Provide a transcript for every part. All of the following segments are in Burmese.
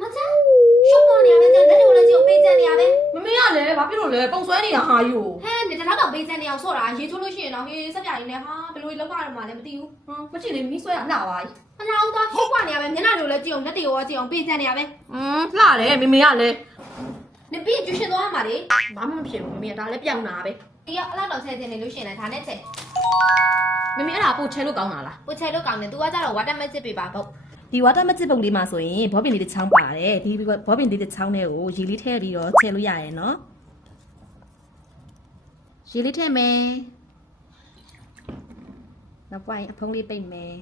မချမ်းရှုပ်တော့နေရပဲကြလက်တွေကိုလည်းကြည့်အောင်ပေးချမ်းနေရပဲမမေကလည်းဘာဖြစ်လို့လဲပုံဆွဲနေတာဟာယူဟဲ့နေတလောက်တော့ပေးချမ်းနေအောင်ဆော့တာရေချိုးလို့ရှိရင်တော့ဟေးစက်ပြားရင်းနဲ့ဟာဘယ်လိုလောက်ရတော့မှလည်းမသိဘူးဟမ်မချစ်လေမီးဆွဲတာလှပါ යි မလာဘူးတော့ရှုပ်ကနေရပဲမျက်နှာတွေကိုလည်းကြည့်အောင်လက်တွေကိုလည်းကြည့်အောင်ပေးချမ်းနေရပဲဟမ်လှတယ်မမေကလည်းနေပြီးကျူရှင်သွားမှာလေဘာမှမဖြစ်ဘူးမမေကဒါလည်းပြောင်းတာပဲ ဒီကအလောက်တော့ဆဲတင်နေလို့ရှိရင်လည်းဒါနဲ့ချက်မမေအဲ့ဒါပို့ချဲလို့ကောင်းတာလားပိုချဲလို့ကောင်းတယ် तू ကကြတော့ဝါတာမက်စစ်ပေးပါပေါ့ဒီဝါတာမချစ်ပုံလေးမှာဆိုရင်ဘောပင်လေးတစ်ချောင်းပါတယ်ဒီဘောပင်လေးတစ်ချောင်းနဲ့ကိုရေလေးထည့်ပြီးတော့ချဲလို့ရရဲ့နော်ရေလေးထည့်မယ်နောက်ပိုင်းအဖုံးလေးပိတ်မယ်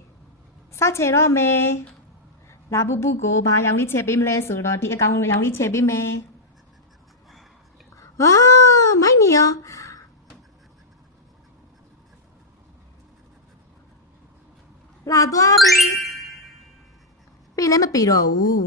စချယ်တော့မယ်လာဘူးဘူးကိုဘာရောင်လေးချယ်ပေးမလဲဆိုတော့ဒီအကောင်ရောင်လေးချယ်ပေးမယ်ဝါမိုက်နေရော လာသွားပြီပေးလည်းမပေးတော့ဘူး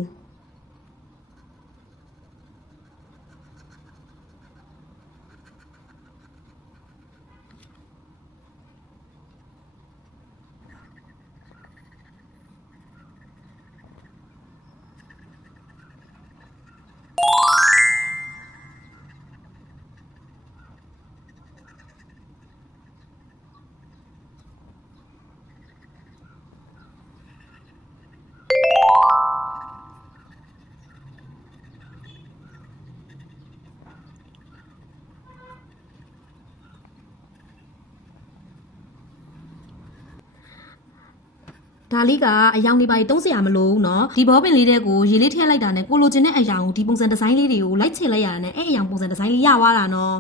ဒါလေးကအယောင်လေးပါတုံးစရာမလိုဘူးเนาะဒီဘောပင်လေးတဲ့ကိုရေလေးထည့်လိုက်တာနဲ့ကိုလိုချင်တဲ့အယောင်ကိုဒီပုံစံဒီဇိုင်းလေးတွေကိုလိုက်ချင်လိုက်ရတာနဲ့အဲ့အယောင်ပုံစံဒီဇိုင်းလေးရသွားတာเนาะ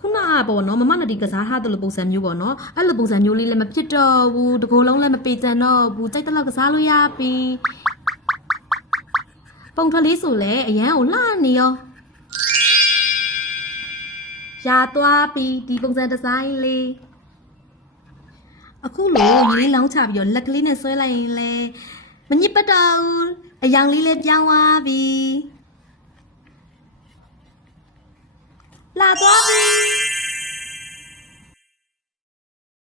ခုနကပေါ့နော်မမနဒီကစားထားတဲ့လိုပုံစံမျိုးပေါ့နော်အဲ့လိုပုံစံမျိုးလေးလည်းမဖြစ်တော့ဘူးတကိုယ်လုံးလည်းမပေချင်တော့ဘူးကြိုက်တဲ့လောက်ကစားလို့ရပြီပုံထွက်လေးဆိုလည်းအရန်ကိုလှနေရော ရသွားပြီဒီပုံစံဒီဇိုင်းလေးအခုလိုရေလေးလောင်းချပြီးတော့လက်ကလေးနဲ့ဆွဲလိုက်ရင်လေမညစ်ပတ်တော့ဘူးအယောင်လေးလည်းပြောင်းသွားပြီလာသွားပြီ